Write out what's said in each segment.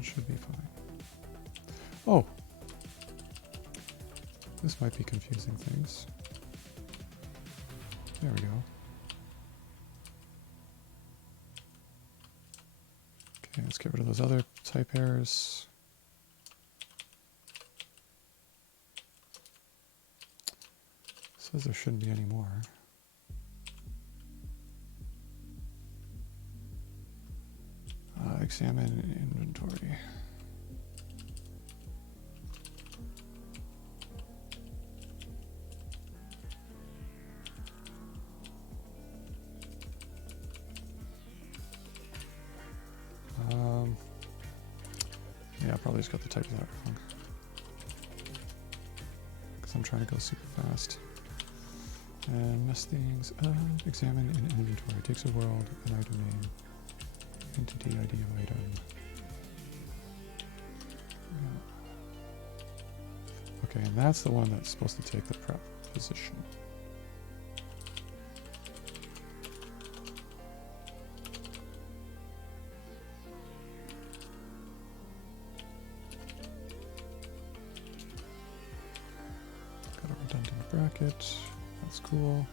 That should be fine. Oh! This might be confusing things. There we go. Okay, let's get rid of those other type errors. Says there shouldn't be any more. Examine inventory. Yeah, I probably just got the type of that wrong. Because I'm trying to go super fast. And miss things. Examine in inventory. Takes a world, an item name, entity ID of item. Okay, and that's the one that's supposed to take the prep position. Got a redundant bracket. That's cool.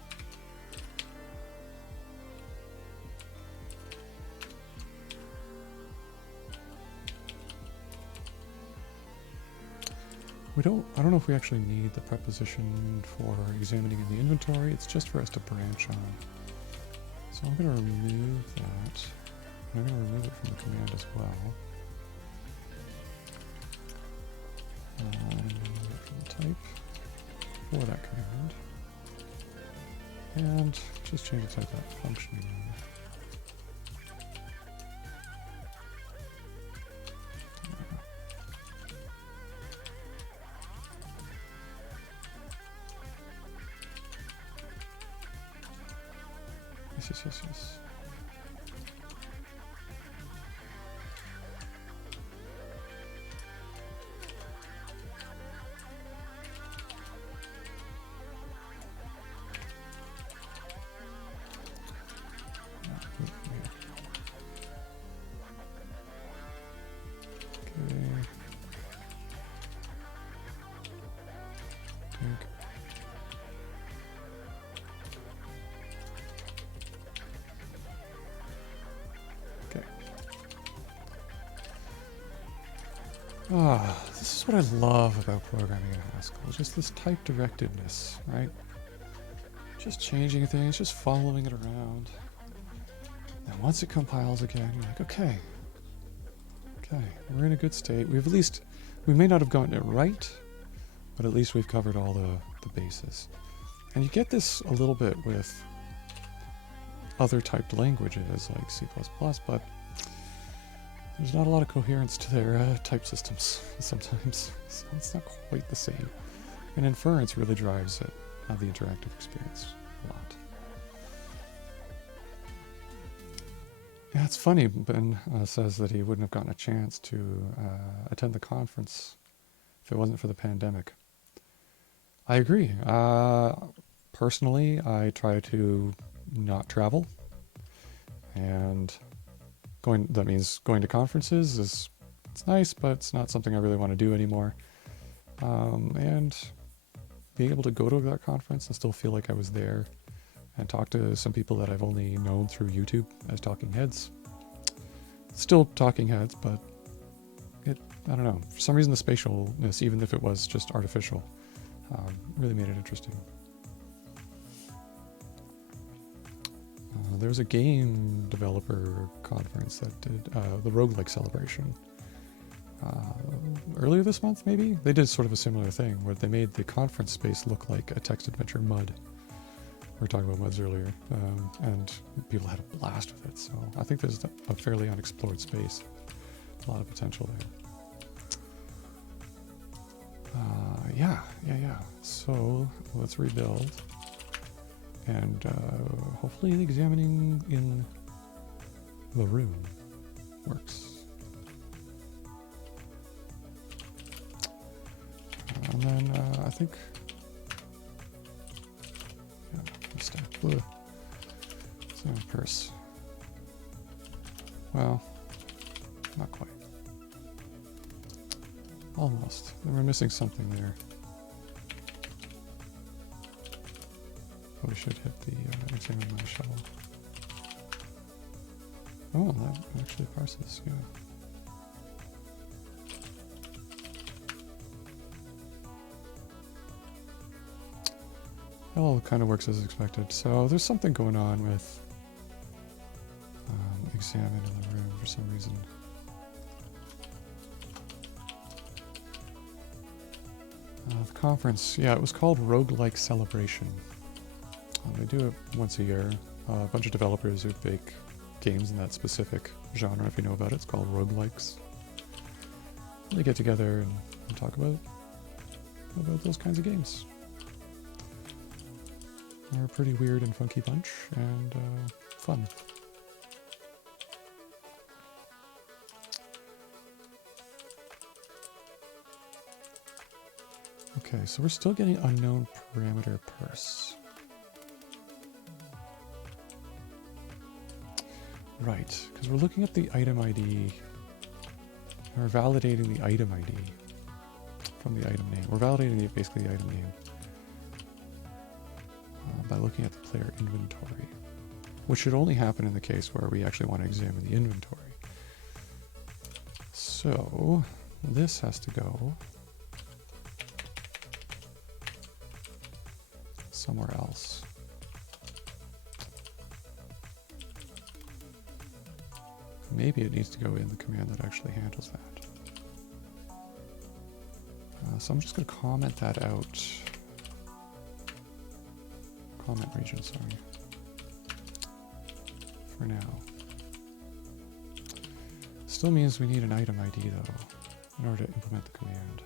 I don't know if we actually need the preposition for examining in the inventory. It's just for us to branch on. So I'm going to remove that. I'm going to remove it from the command as well. And remove it from the type for that command. And just change the type of that function again. Yes. This is what I love about programming in Haskell, just this type directedness, right? Just changing things, just following it around. And once it compiles again, you're like, okay, we're in a good state. We may not have gotten it right, but at least we've covered all the bases. And you get this a little bit with other typed languages like C++, but there's not a lot of coherence to their type systems sometimes, so it's not quite the same. And inference really drives it, the interactive experience a lot. Yeah, it's funny, Ben says that he wouldn't have gotten a chance to attend the conference if it wasn't for the pandemic. I agree. Personally, I try to not travel, and that means going to conferences it's nice, but it's not something I really want to do anymore. And being able to go to that conference and still feel like I was there and talk to some people that I've only known through YouTube as talking heads. Still talking heads, but I don't know. For some reason the spatialness, even if it was just artificial, really made it interesting. There was a game developer conference that did the roguelike celebration earlier this month, maybe? They did sort of a similar thing where they made the conference space look like a text adventure MUD. We were talking about MUDs earlier, and people had a blast with it, so I think there's a fairly unexplored space. A lot of potential there. Yeah. So let's rebuild. And hopefully the examining in the room works. And then I think, stack. Purse. Well, not quite. Almost. We're missing something there. Probably should hit the examine my shovel. Oh, that actually parses, yeah. It all kind of works as expected. So there's something going on with examine in the room for some reason. The conference, yeah, it was called Roguelike Celebration. They do it once a year. A bunch of developers who make games in that specific genre, if you know about it. It's called roguelikes. They get together and talk about those kinds of games. They're a pretty weird and funky bunch, and fun. Okay, so we're still getting unknown parameter parse. Right, because we're looking at the item ID. We're validating the item ID from the item name. We're validating basically the item name by looking at the player inventory, which should only happen in the case where we actually want to examine the inventory. So this has to go somewhere else. Maybe it needs to go in the command that actually handles that. So I'm just going to comment that out. Comment region, sorry. For now. Still means we need an item ID though, in order to implement the command.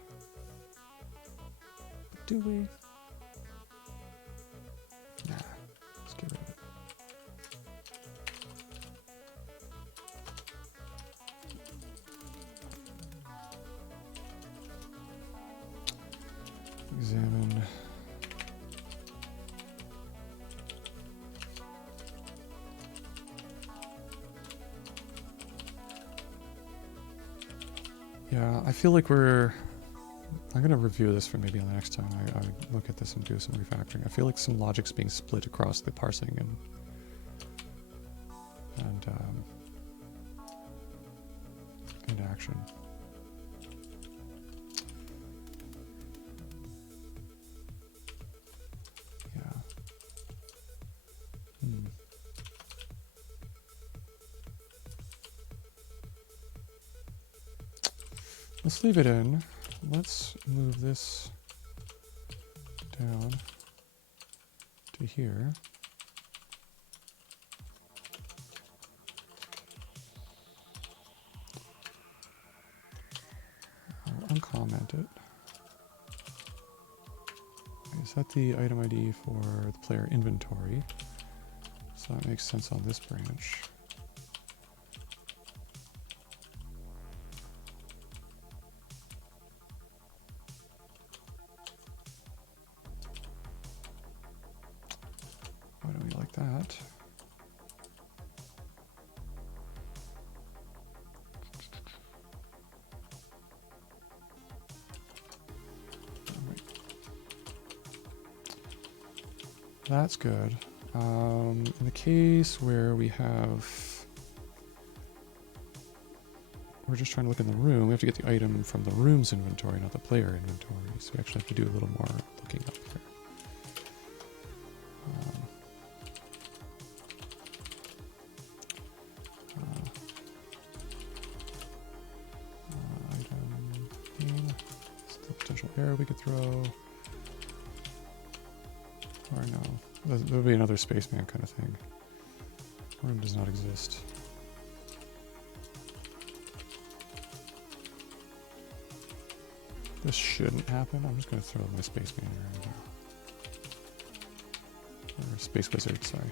But do we? Nah, let's get rid of it. Examine. Yeah, I feel like I'm going to review this for maybe on the next time I look at this and do some refactoring. I feel like some logic's being split across the parsing and action. Yeah. Let's leave it in. Let's move this down to here. I'll uncomment it. Okay, is that the item ID for the player inventory? So that makes sense on this branch. Why do we like that? That's good. In the case where we're just trying to look in the room, we have to get the item from the room's inventory, not the player inventory. So we actually have to do a little more looking up here. Item name. Still potential error we could throw. Or no, there would be another spaceman kind of thing. Room does not exist. This shouldn't happen. I'm just going to throw my spaceman around here. Or space wizard, sorry.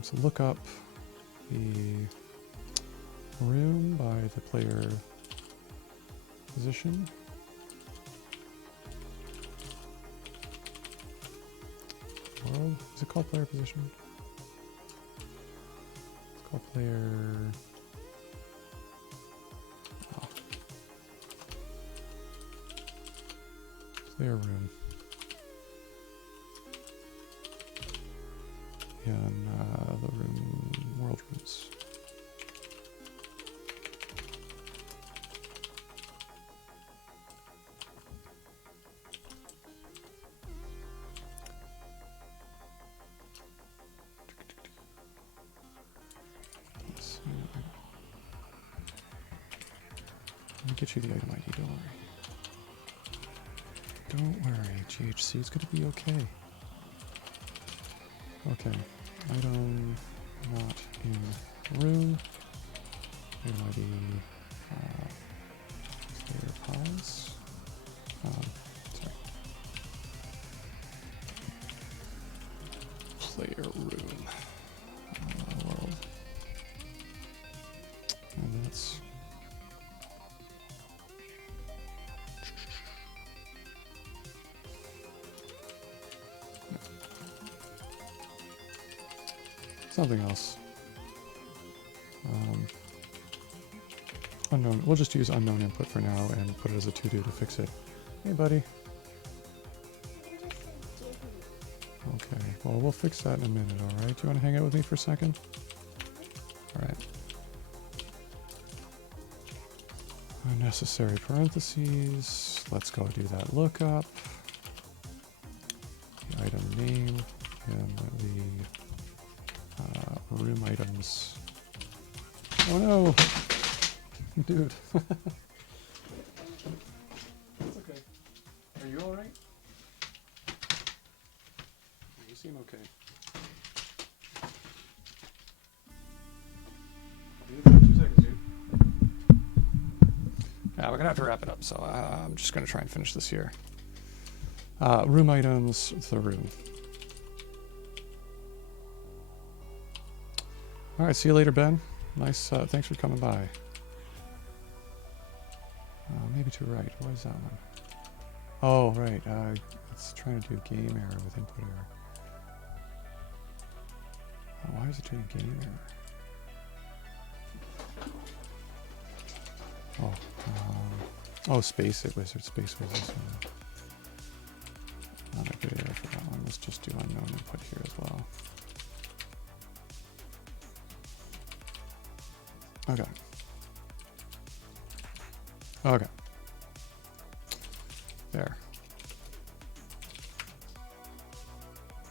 So look up the room by the player position. World? Is it called player position? It's called player Player room. In the room, world rooms. Let me get you the item ID, don't worry. Don't worry, GHC is going to be okay. Okay, item not in room. Item ID, player pause. Sorry. Player room. World. And that's something else. Unknown. We'll just use unknown input for now and put it as a to-do to fix it. Hey, buddy. Okay. Well, we'll fix that in a minute, all right? Do you want to hang out with me for a second? All right. Unnecessary parentheses. Let's go do that lookup. The item name and the room items. Oh no! Dude. That's okay. Are you alright? You seem okay. I'll be there in 2 seconds, dude. Yeah, we're gonna have to wrap it up, so I'm just gonna try and finish this here. Room items, the room. Alright, see you later, Ben. Nice, thanks for coming by. Maybe to right. What is that one? Oh, right. It's trying to do game error with input error. Oh, why is it doing game error? Oh, space it wizard. Space wizard. Not a good error for that one. Let's just do unknown input here as well. Okay. Okay. There.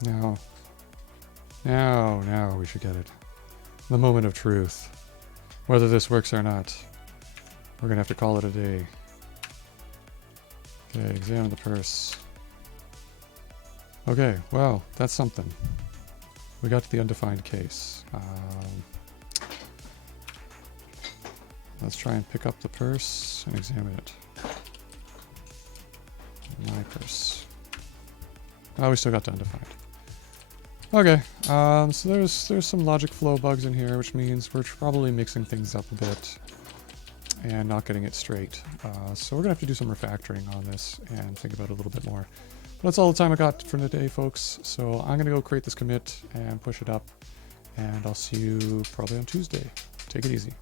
Now we should get it. The moment of truth. Whether this works or not, we're gonna have to call it a day. Okay, examine the purse. Okay, well, that's something. We got to the undefined case. Let's try and pick up the purse and examine it. My purse. Oh, we still got to undefined. Okay, so there's some logic flow bugs in here, which means we're probably mixing things up a bit and not getting it straight. So we're gonna have to do some refactoring on this and think about it a little bit more. But that's all the time I got for today, folks. So I'm gonna go create this commit and push it up, and I'll see you probably on Tuesday. Take it easy.